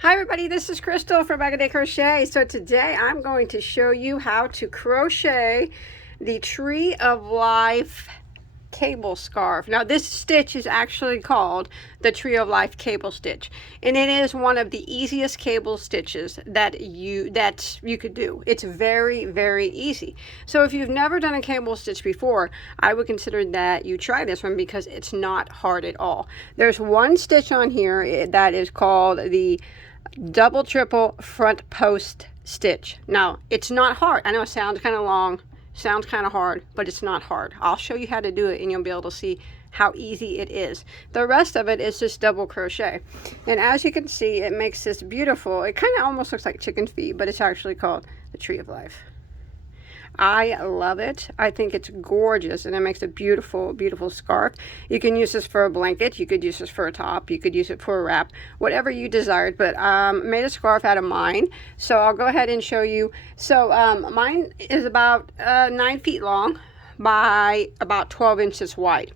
Hi everybody, this is Crystal from Bagoday Crochet. So today I'm going to show you how to crochet the Tree of Life cable scarf. Now this stitch is actually called the Tree of Life cable stitch, and it is one of the easiest cable stitches that you could do. It's very easy. So if you've never done a cable stitch before, I would consider that you try this one because it's not hard at all. There's one stitch on here that is called the double triple front post stitch. Now it's not hard. I know it sounds kind of long, sounds kind of hard, but it's not hard. I'll show you how to do it and you'll be able to see how easy it is. The rest of it is just double crochet, and as you can see, it makes this beautiful, it kind of almost looks like chicken feet, but it's actually called the Tree of Life. I love it. I think it's gorgeous, and it makes a beautiful scarf. You can use this for a blanket, you could use this for a top, you could use it for a wrap, whatever you desired. But made a scarf out of mine, so I'll go ahead and show you. So mine is about 9 feet long by about 12 inches wide.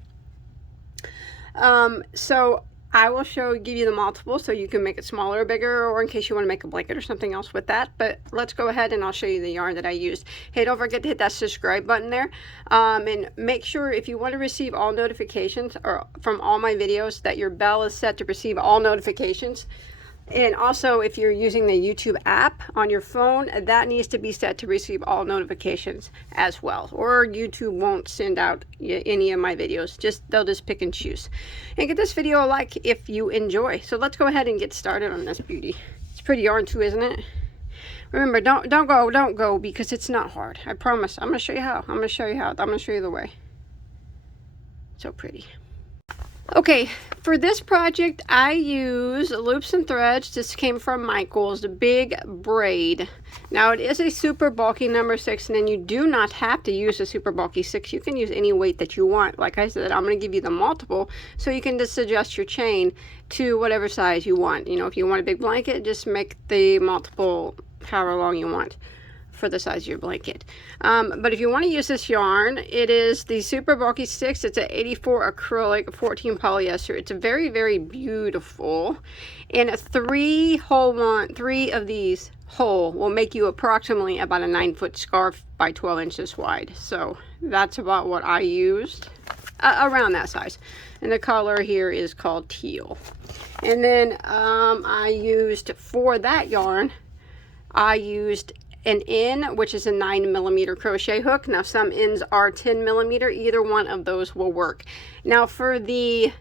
So I will give you the multiple so you can make it smaller or bigger, or in case you want to make a blanket or something else with that. But let's go ahead and I'll show you the yarn that I used. Hey, don't forget to hit that subscribe button there, and make sure, if you want to receive all notifications or from all my videos, that your bell is set to receive all notifications. And also, if you're using the YouTube app on your phone, that needs to be set to receive all notifications as well, or YouTube won't send out any of my videos. They'll just pick and choose. And get this video a like if you enjoy. So let's go ahead and get started on this beauty. It's pretty yarn too, isn't it? Remember, don't go, because it's not hard. I promise. I'm going to show you how. I'm going to show you the way. So pretty. Okay, for this project I use loops and threads. This came from Michael's, the big braid. Now it is a super bulky number 6, and then you do not have to use a super bulky 6. You can use any weight that you want. Like I said, I'm going to give you the multiple, so you can just adjust your chain to whatever size you want. You know, if you want a big blanket, just make the multiple however long you want for the size of your blanket. But if you want to use this yarn, it is the super bulky 6. It's an 84 acrylic, 14 polyester. It's very beautiful, and 3 of these whole will make you approximately about a 9-foot scarf by 12 inches wide. So that's about what I used, around that size. And the color here is called teal. And then I used, for that yarn, I used an N, which is a 9mm crochet hook. Now some ends are 10mm. Either one of those will work. Now for the,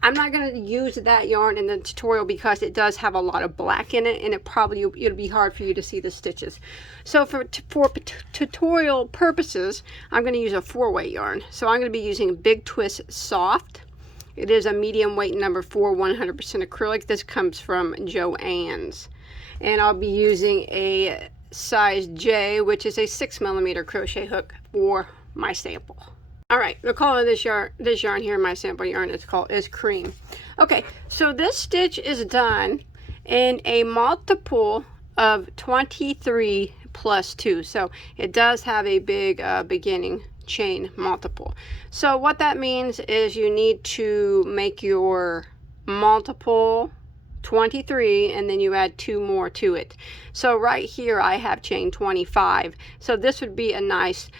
I'm not going to use that yarn in the tutorial because it does have a lot of black in it, and it'll be hard for you to see the stitches. So for tutorial purposes, I'm going to use a 4-weight yarn. So I'm going to be using Big Twist Soft. It is a medium weight number 4, 100% acrylic. This comes from Joann's. And I'll be using a size J, which is a 6mm crochet hook for my sample. All right, the color of this yarn here, my sample yarn, is cream. Okay, so this stitch is done in a multiple of 23 plus 2. So it does have a big beginning chain multiple. So what that means is you need to make your multiple 23, and then you add 2 more to it. So right here I have chain 25. So this would be a nice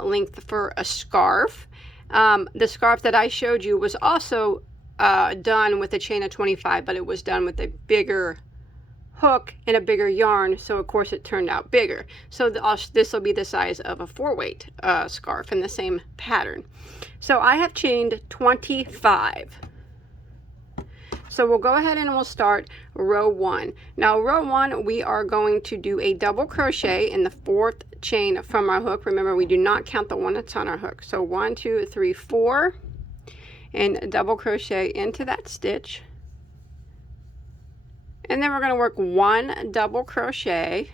length for a scarf. The scarf that I showed you was also done with a chain of 25, but it was done with a bigger hook and a bigger yarn, so of course it turned out bigger. So this will be the size of a 4-weight scarf in the same pattern. So I have chained 25. So we'll go ahead and we'll start row 1. Now row 1, we are going to do a double crochet in the 4th chain from our hook. Remember, we do not count the one that's on our hook. So 1, 2, 3, 4, and double crochet into that stitch. And then we're going to work 1 double crochet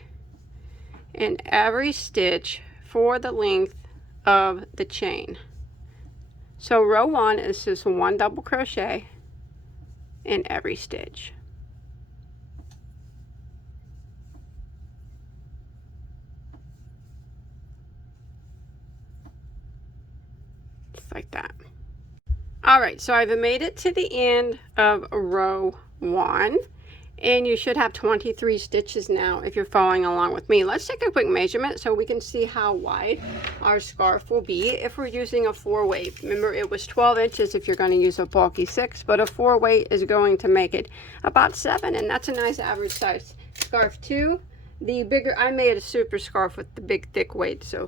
in every stitch for the length of the chain. So row 1 is just 1 double crochet in every stitch. Just like that. All right, so I've made it to the end of row 1, And you should have 23 stitches now if you're following along with me. Let's take a quick measurement so we can see how wide our scarf will be if we're using a 4-way. Remember, it was 12 inches if you're going to use a bulky 6, but a 4-way is going to make it about 7, and that's a nice average size scarf too. The bigger, I made a super scarf with the big thick weight, so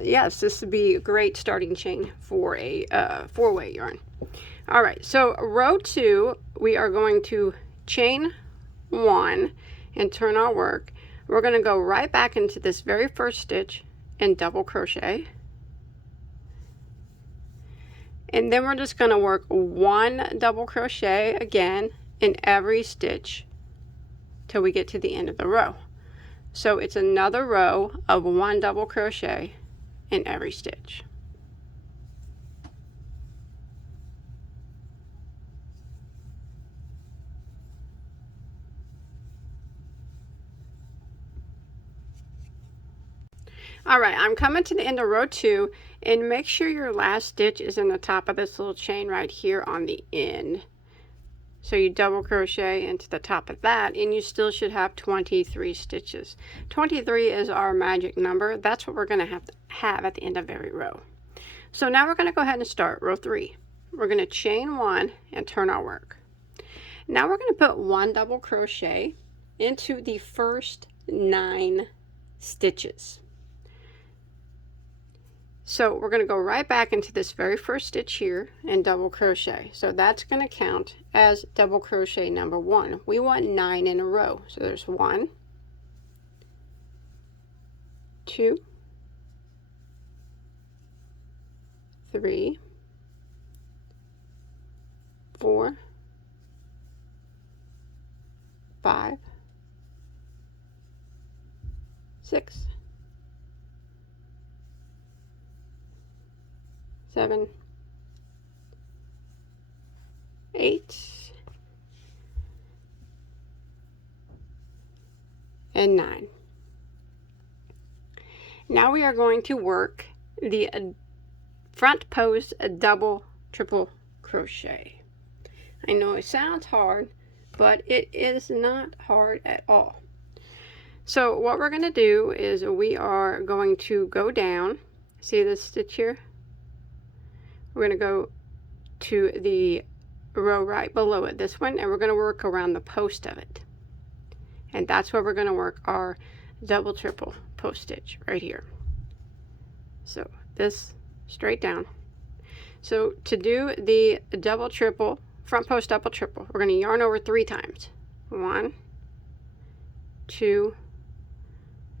yes, this would be a great starting chain for a 4-way yarn. All right, so row 2, we are going to chain 1 and turn our work. We're going to go right back into this very first stitch and double crochet, and then we're just going to work 1 double crochet again in every stitch till we get to the end of the row. So it's another row of 1 double crochet in every stitch. All right, I'm coming to the end of row 2, and make sure your last stitch is in the top of this little chain right here on the end. So you double crochet into the top of that, and you still should have 23 stitches. 23 is our magic number. That's what we're going to have at the end of every row. So now we're going to go ahead and start row 3. We're going to chain 1 and turn our work. Now we're going to put 1 double crochet into the first 9 stitches. So we're going to go right back into this very first stitch here and double crochet. So that's going to count as double crochet number 1. We want 9 in a row. So there's 1, 2, 3, 4, 5, 6, 7, 8, and 9. Now we are going to work the front post double triple crochet. I know it sounds hard, but it is not hard at all. So what we're going to do is we are going to go down. See this stitch here? We're going to go to the row right below it, this one, and we're going to work around the post of it. And that's where we're going to work our double triple post stitch right here. So this straight down. So to do the double triple, front post double triple, we're going to yarn over 3 times. 1, 2,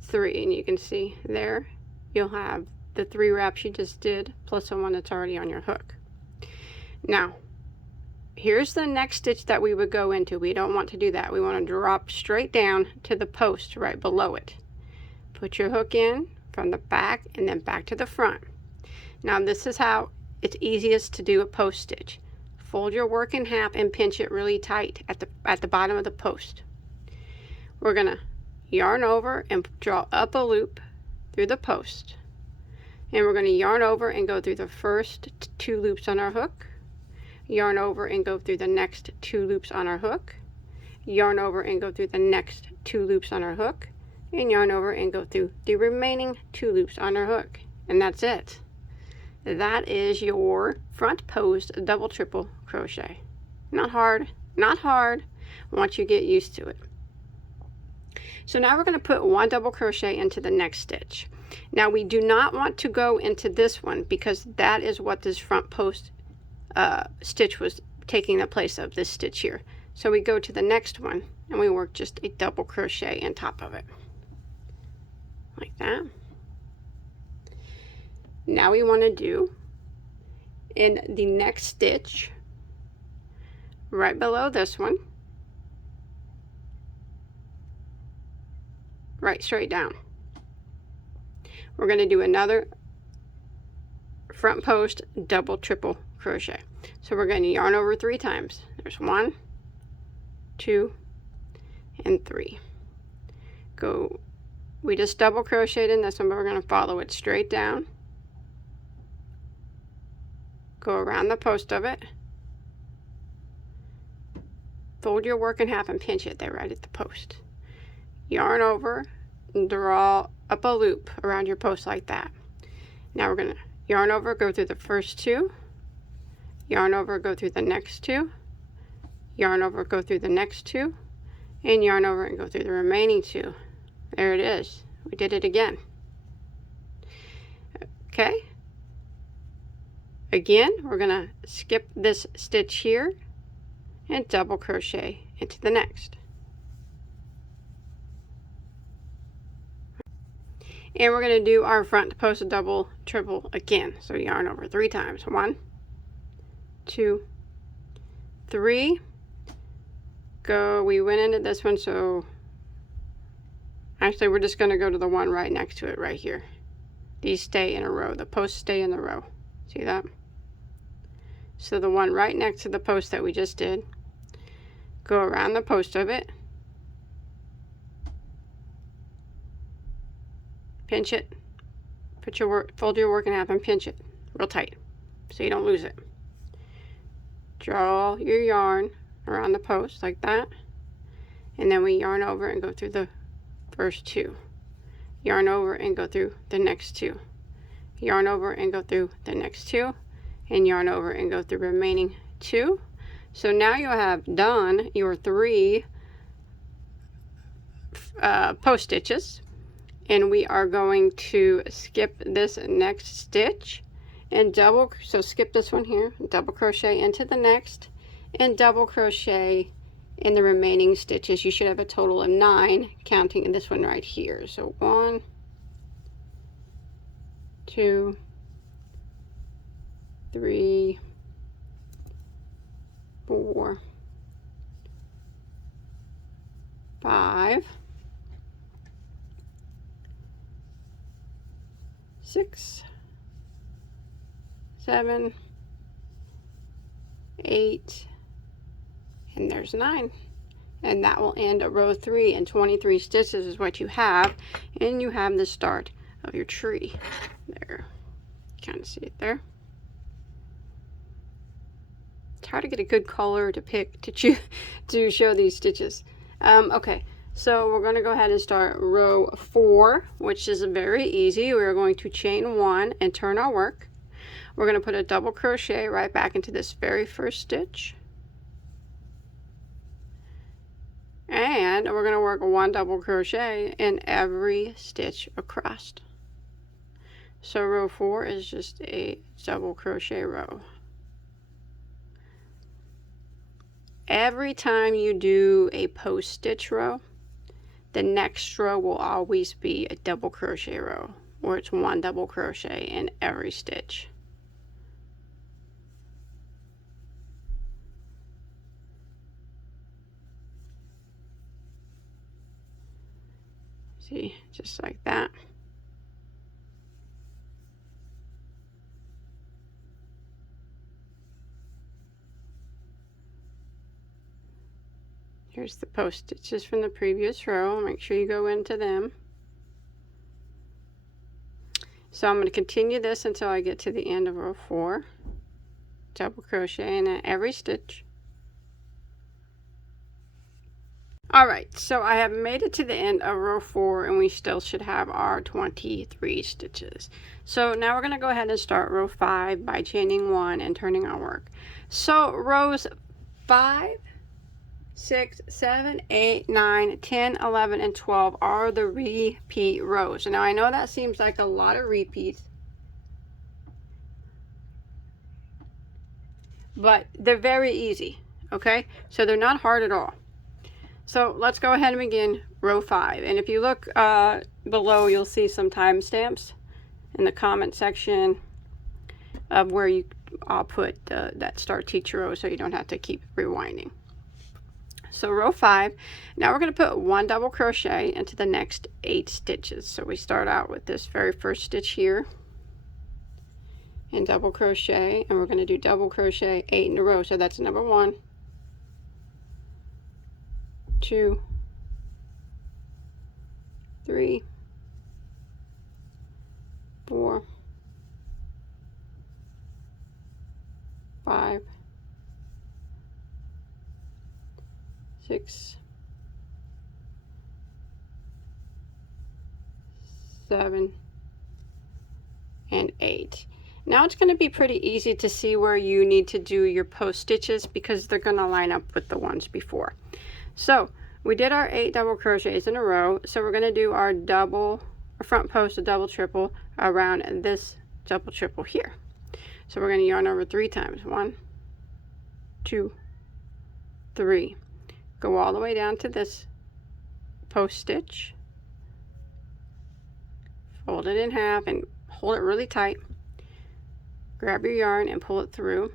3, and you can see there you'll have the 3 wraps you just did plus the one that's already on your hook. Now here's the next stitch that we would go into. We don't want to do that. We want to drop straight down to the post right below it. Put your hook in from the back and then back to the front. Now this is how it's easiest to do a post stitch. Fold your work in half and pinch it really tight at the bottom of the post. We're gonna yarn over and draw up a loop through the post. And we're going to yarn over and go through the first 2 loops on our hook, yarn over and go through the next 2 loops on our hook, yarn over and go through the next 2 loops on our hook, and yarn over and go through the remaining 2 loops on our hook. And that's it. That is your front post double triple crochet. Not hard, not hard once you get used to it. So now we're going to put 1 double crochet into the next stitch. Now we do not want to go into this one because that is what this front post stitch was taking the place of, this stitch here. So we go to the next one and we work just a double crochet on top of it. Like that. Now we want to do in the next stitch right below this one, right straight down, we're going to do another front post double triple crochet. So we're going to yarn over 3 times. There's 1, 2, and 3. Go. We just double crocheted in this one, but we're going to follow it straight down, go around the post of it, fold your work in half and pinch it there right at the post. Yarn over and draw up a loop around your post like that. Now we're going to yarn over, go through the first two, yarn over, go through the next two, yarn over, go through the next two, and yarn over and go through the remaining two. There it is. We did it again. Okay. Again, we're going to skip this stitch here and double crochet into the next. And we're going to do our front post double triple again. So yarn over 3 times. 1, 2, 3. Go. We went into this one, so actually we're just going to go to the one right next to it right here. These stay in a row. The posts stay in the row. See that? So the one right next to the post that we just did, go around the post of it, pinch it, put your work, fold your work in half and pinch it real tight so you don't lose it. Draw your yarn around the post like that, and then we yarn over and go through the first two, yarn over and go through the next two, yarn over and go through the next two, and yarn over and go through the remaining two. So now you have done your 3 post stitches, and we are going to skip this next stitch and double, so skip this one here, double crochet into the next, and double crochet in the remaining stitches. You should have a total of 9, counting in this one right here. So 1, 2, 3, 4, 5, 6, 7, 8, and there's 9. And that will end at row 3, and 23 stitches is what you have, and you have the start of your tree there. Kind of see it there. It's hard to get a good color to pick to show these stitches. Okay, so we're going to go ahead and start row 4, which is very easy. We're going to chain 1 and turn our work. We're going to put a double crochet right back into this very first stitch, and we're going to work 1 double crochet in every stitch across. So row 4 is just a double crochet row. Every time you do a post stitch row, the next row will always be a double crochet row, or it's 1 double crochet in every stitch. See, just like that. Here's the post stitches from the previous row. Make sure you go into them. So I'm going to continue this until I get to the end of row 4. Double crochet in every stitch. Alright, so I have made it to the end of row 4, and we still should have our 23 stitches. So now we're going to go ahead and start row 5 by chaining 1 and turning our work. So rows 5, 6, 7, 8, 9, 10, 11, and 12 are the repeat rows. Now I know that seems like a lot of repeats, but they're very easy, okay? So they're not hard at all. So let's go ahead and begin row 5. And if you look below, you'll see some timestamps in the comment section of where I'll put that start teacher row, so you don't have to keep rewinding. So row 5, now we're going to put 1 double crochet into the next 8 stitches. So we start out with this very first stitch here and double crochet, and we're going to do double crochet 8 in a row. So that's number 1, 2, 3, 4, 5, 6, 7, and 8. Now it's going to be pretty easy to see where you need to do your post stitches because they're going to line up with the ones before. So we did our 8 double crochets in a row, so we're going to do our front post, a double triple around this double triple here. So we're going to yarn over 3 times. 1, 2, 3. Go all the way down to this post stitch, fold it in half and hold it really tight. Grab your yarn and pull it through.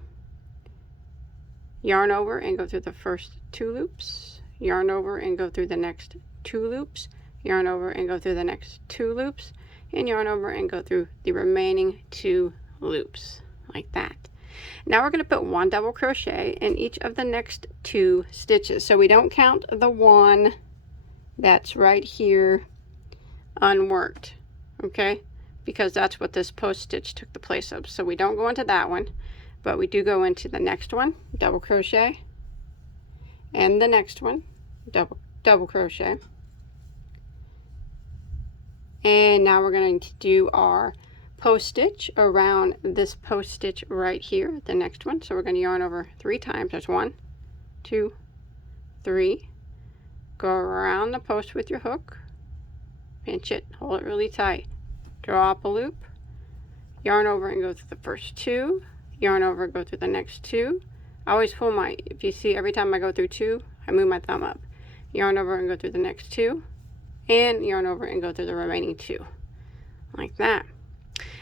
Yarn over and go through the first 2 loops. Yarn over and go through the next 2 loops. Yarn over and go through the next 2 loops. And yarn over and go through the remaining 2 loops, like that. Now we're going to put 1 double crochet in each of the next 2 stitches. So we don't count the one that's right here unworked, okay? Because that's what this post stitch took the place of. So we don't go into that one, but we do go into the next one, double crochet, and the next one, double crochet. And now we're going to do our post stitch around this post stitch right here, the next one. So we're going to yarn over 3 times. There's 1, 2, 3. Go around the post with your hook, pinch it, hold it really tight. Draw up a loop, yarn over and go through the first 2, yarn over and go through the next 2. I always pull my, if you see, every time I go through 2, I move my thumb up. Yarn over and go through the next 2, and yarn over and go through the remaining 2, like that.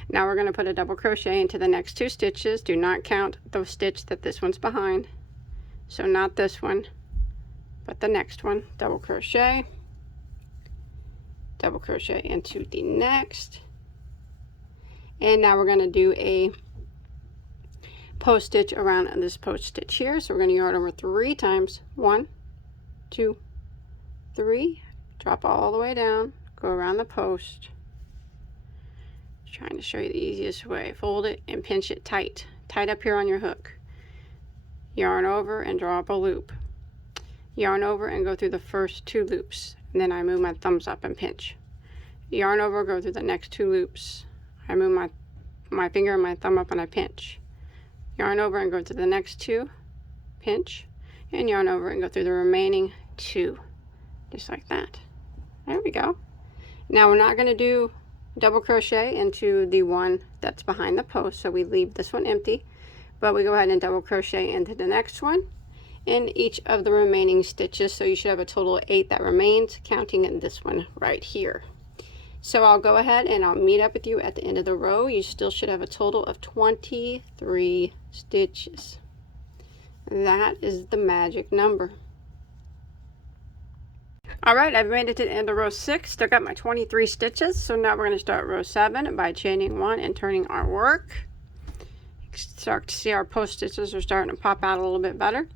Now we're going to put a double crochet into the next 2 stitches. Do not count the stitch that this one's behind. So not this one, but the next one. Double crochet into the next. And now we're going to do a post stitch around this post stitch here. So we're going to yarn over 3 times. 1, 2, 3. Drop all the way down. Go around the post. Trying to show you the easiest way. Fold it and pinch it tight. Tight up here on your hook. Yarn over and draw up a loop. Yarn over and go through the first 2 loops. And then I move my thumbs up and pinch. Yarn over, go through the next 2 loops. I move my finger and my thumb up and I pinch. Yarn over and go to the next 2, pinch, and yarn over and go through the remaining 2, just like that. There we go. Now we're not going to do double crochet into the one that's behind the post, so we leave this one empty, but we go ahead and double crochet into the next one in each of the remaining stitches. So you should have a total of 8 that remains, counting in this one right here. So I'll go ahead and I'll meet up with you at the end of the row. You still should have a total of 23 stitches. That is the magic number. Alright, I've made it to the end of row 6. Still got my 23 stitches. So now we're going to start row 7 by chaining 1 and turning our work. Start to see our post stitches are starting to pop out a little bit better.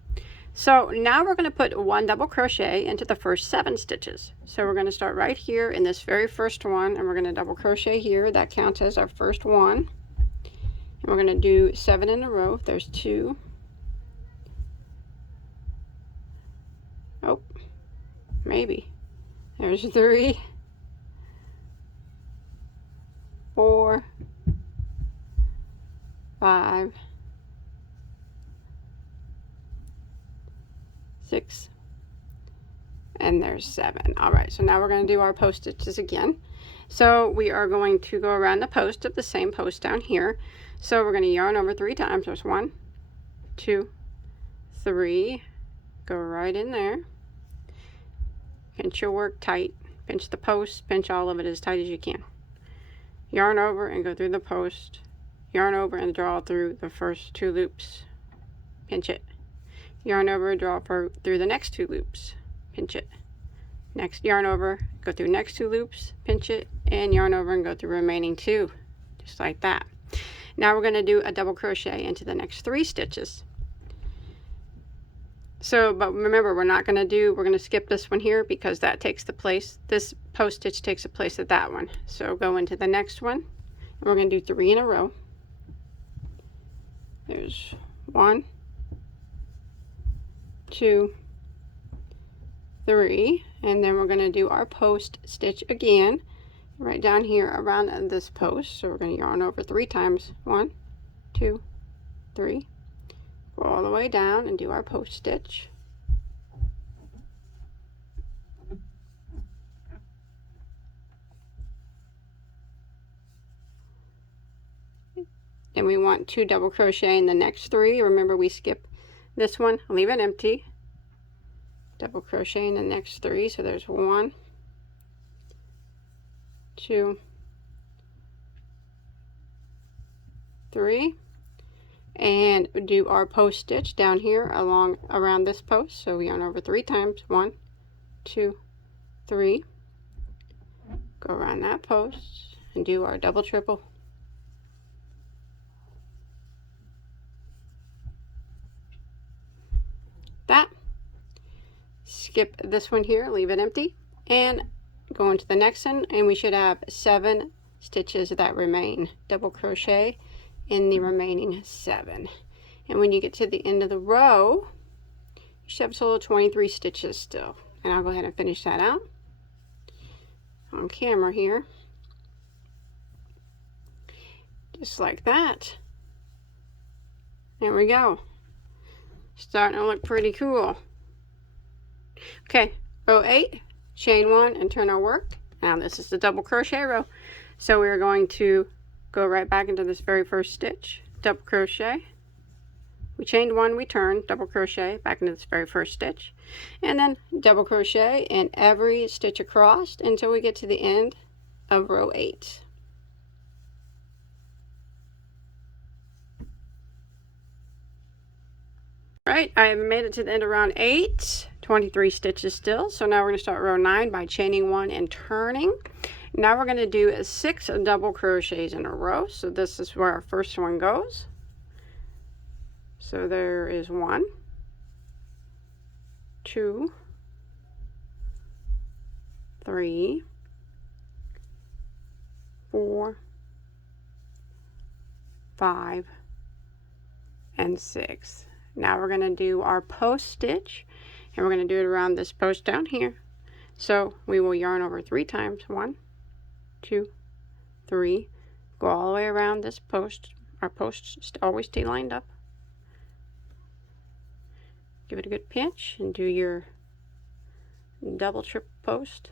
So now we're going to put 1 double crochet into the first 7 stitches. So we're going to start right here in this very first one, and we're going to double crochet here. That counts as our first one. And we're going to do 7 in a row. There's 2. Oh, maybe. There's 3, 4, 5, 6, and there's 7. All right, so now we're going to do our post stitches again. So we are going to go around the post of the same post down here. So we're going to yarn over 3 times. There's 1, 2, 3. Go right in there. Pinch your work tight. Pinch the post. Pinch all of it as tight as you can. Yarn over and go through the post. Yarn over and draw through the first 2 loops. Pinch it. Yarn over, draw through the next 2 loops, pinch it. Next, yarn over, go through next 2 loops, pinch it, and yarn over and go through remaining 2, just like that. Now we're going to do a double crochet into the next 3 stitches. So, but remember, we're going to skip this one here because that takes the place, this post stitch takes the place of that one. So go into the next one, and we're going to do 3 in a row. There's 1, 2, 3, and then we're going to do our post stitch again right down here around this post. So we're going to yarn over 3 times. 1, 2, 3. Go all the way down and do our post stitch. Then we want 2 double crochet in the next 3. Remember, we skip this one, leave it empty. Double crochet in the next 3. So there's 1, 2, 3, and do our post stitch down here around this post. So we yarn over 3 times. 1, 2, 3. Go around that post and do our double triple. That. Skip this one here, leave it empty, and go into the next one, and we should have 7 stitches that remain. Double crochet in the remaining 7, and when you get to the end of the row, you should have a total of 23 stitches still. And I'll go ahead and finish that out on camera here, just like that. There we go. Starting to look pretty cool. Okay, row 8, chain 1 and turn our work. Now this is the double crochet row, so we're going to go right back into this very first stitch, double crochet. We chained 1, we turned, double crochet back into this very first stitch, and then double crochet in every stitch across until we get to the end of row 8. Right, I have made it to the end of round 8, 23 stitches still. So now we're going to start row 9 by chaining 1 and turning. Now we're going to do 6 double crochets in a row. So this is where our first one goes. So there is 1, 2, 3, 4, 5, and 6. Now we're going to do our post stitch, and we're going to do it around this post down here. So we will yarn over 3 times. 1, 2, 3. Go all the way around this post. Our posts always stay lined up. Give it a good pinch and do your double triple post.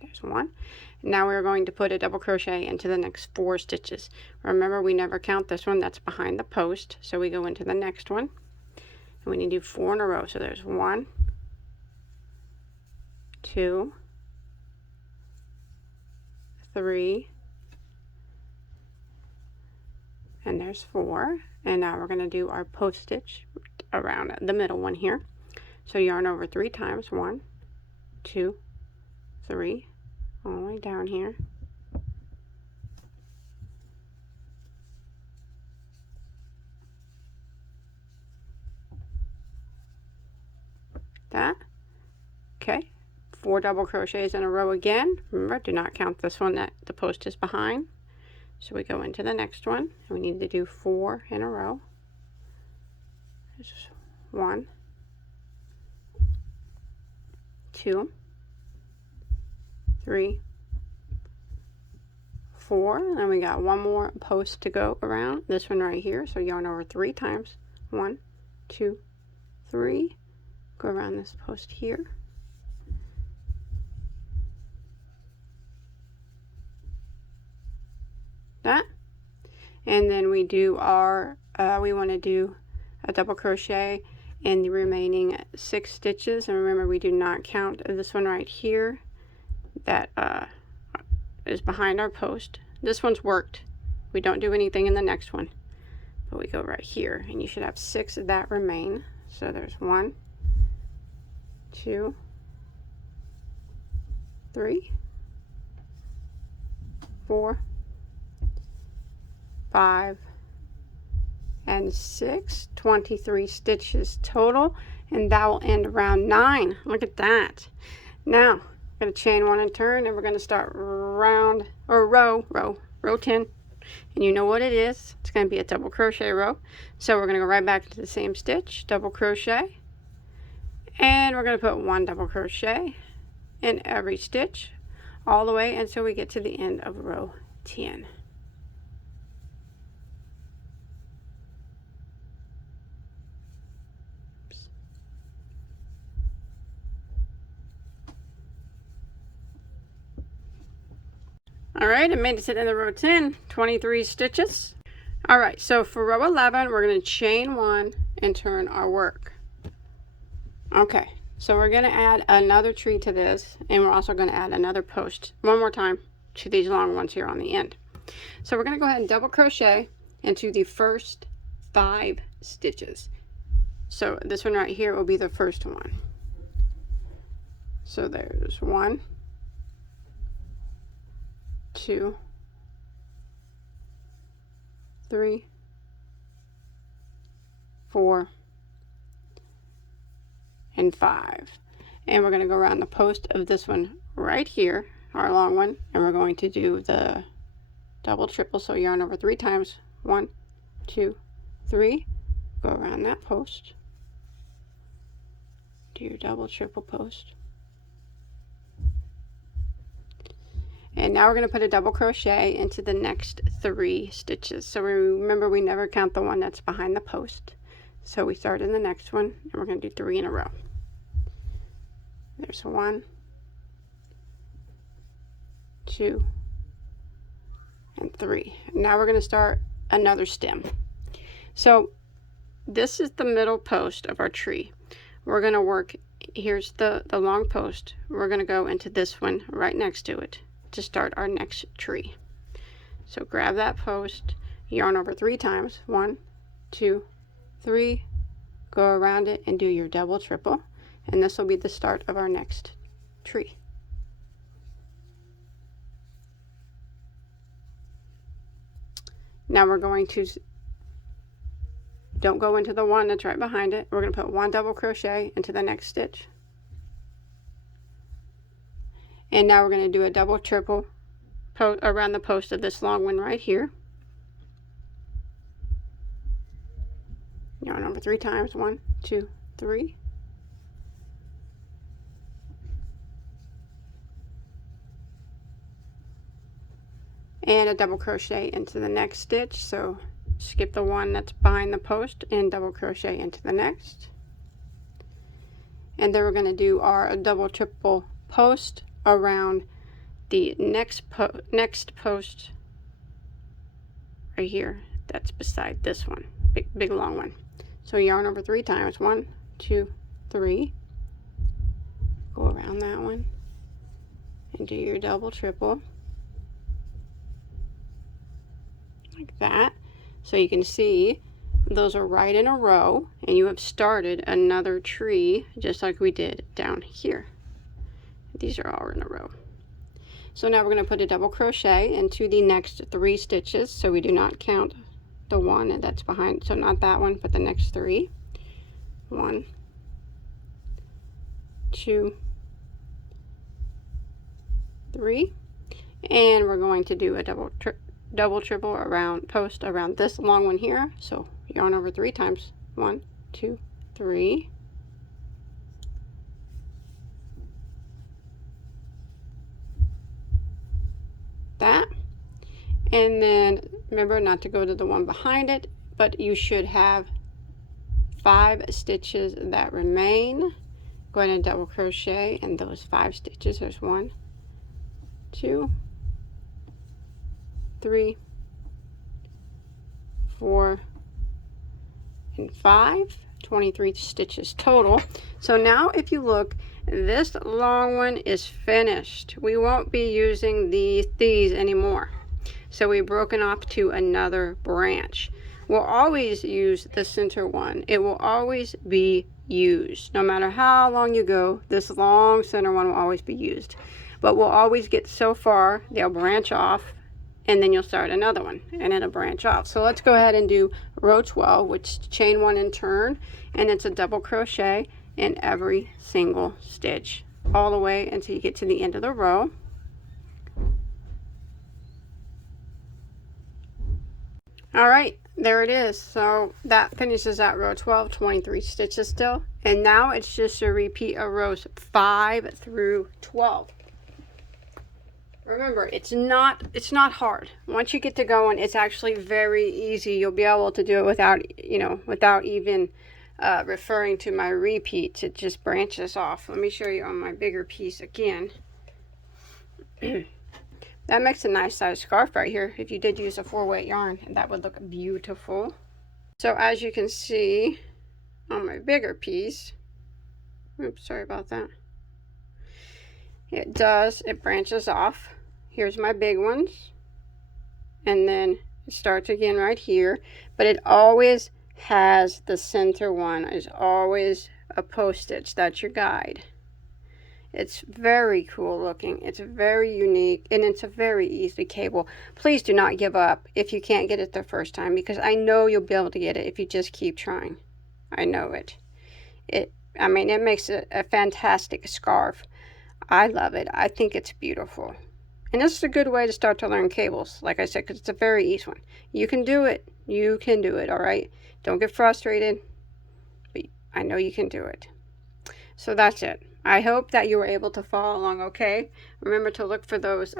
There's 1. Now we're going to put a double crochet into the next 4 stitches. Remember, we never count this one, that's behind the post. So we go into the next one, and we need to do 4 in a row. So there's 1, 2, 3, and there's 4. And now we're going to do our post stitch around the middle one here. So yarn over 3 times. 1, 2, 3. All the way down here. That. Okay. 4 double crochets in a row again. Remember, do not count this one that the post is behind. So we go into the next one, and we need to do 4 in a row. There's 1, 2, 3, 4, and then we got 1 more post to go around, this one right here. So yarn over 3 times. 1, 2, 3. Go around this post here. That. And then we do our, we want to do a double crochet in the remaining 6 stitches. And remember, we do not count this one right here. That is behind our post. This one's worked. We don't do anything in the next one, but we go right here, and you should have 6 that remain. So there's 1, 2, 3, 4, 5, and 6. 23 stitches total, and that will end round 9. Look at that. Now we're going to chain 1 and turn, and we're going to start row 10. and you know what it is. It's going to be a double crochet row. So we're going to go right back into the same stitch, double crochet, and we're going to put 1 double crochet in every stitch all the way until we get to the end of row 10. Alright, I made it to the end of row 10, 23 stitches. Alright, so for row 11, we're going to chain 1 and turn our work. Okay, so we're going to add another tree to this, and we're also going to add another post one more time to these long ones here on the end. So we're going to go ahead and double crochet into the first 5 stitches. So this one right here will be the first one. So there's 1, 2, 3, 4, and 5. And we're going to go around the post of this one right here, our long one, and we're going to do the double triple, so yarn over 3 times. 1, 2, 3. Go around that post. Do your double triple post. And now we're going to put a double crochet into the next 3 stitches. So remember, we never count the one that's behind the post. So we start in the next one, and we're going to do 3 in a row. There's 1, 2, and 3. Now we're going to start another stem. So this is the middle post of our tree. We're going to work, here's the long post. We're going to go into this one right next to it to start our next tree. So grab that post, yarn over 3 times. 1, 2, 3. Go around it and do your double triple, and this will be the start of our next tree. Now we're going to, don't go into the one that's right behind it. We're going to put 1 double crochet into the next stitch. And now we're going to do a double triple around the post of this long one right here. Yarn over 3 times. 1, 2, 3. And a double crochet into the next stitch. So skip the one that's behind the post and double crochet into the next. And then we're going to do our double triple post around the next post right here that's beside this one, big long one. So yarn over 3 times. 1, 2, 3. Go around that one and do your double triple like that. So you can see those are right in a row, and you have started another tree just like we did down here. These are all in a row. So now we're going to put a double crochet into the next 3 stitches, so we do not count the one that's behind, so not that one, but the next 3. 1, 2, 3, and we're going to do a double triple around post around this long one here. So yarn over 3 times. 1, 2, 3. That, and then remember not to go to the one behind it, but you should have 5 stitches that remain. Go ahead and double crochet in those 5 stitches. There's 1, 2, 3, 4, and 5. 23 stitches total. So now if you look, this long one is finished. We won't be using these anymore. So we've broken off to another branch. We'll always use the center one. It will always be used. No matter how long you go, this long center one will always be used. But we'll always get so far, they'll branch off, and then you'll start another one, and it'll branch off. So let's go ahead and do row 12, which chain 1 and turn, and it's a double crochet in every single stitch all the way until you get to the end of the row. All right, there it is. So that finishes at row 12, 23 stitches still. And now it's just a repeat of rows 5 through 12. Remember, it's not hard. Once you get to going, it's actually very easy. You'll be able to do it without, without even referring to my repeats. It just branches off. Let me show you on my bigger piece again. That makes a nice size scarf right here. If you did use a 4-weight yarn, that would look beautiful. So as you can see on my bigger piece, oops, sorry about that. It branches off. Here's my big ones. And then it starts again right here. But it always has the center one. Is always a post stitch. That's your guide. It's very cool looking. It's very unique, and it's a very easy cable. Please do not give up if you can't get it the first time, because I know you'll be able to get it if you just keep trying. I know it. It makes it a fantastic scarf. I love it. I think it's beautiful. And this is a good way to start to learn cables, like I said, because it's a very easy one. You can do it. You can do it, all right? Don't get frustrated, but I know you can do it. So that's it. I hope that you were able to follow along okay. Remember to look for those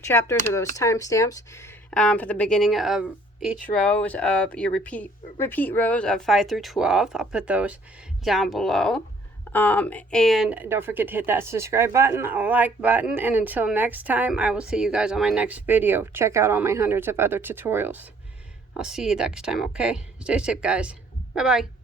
chapters or those timestamps for the beginning of each rows of your repeat rows of 5 through 12. I'll put those down below. And don't forget to hit that subscribe button, a like button, and until next time, I will see you guys on my next video. Check out all my hundreds of other tutorials. I'll see you next time, okay? Stay safe, guys. Bye-bye.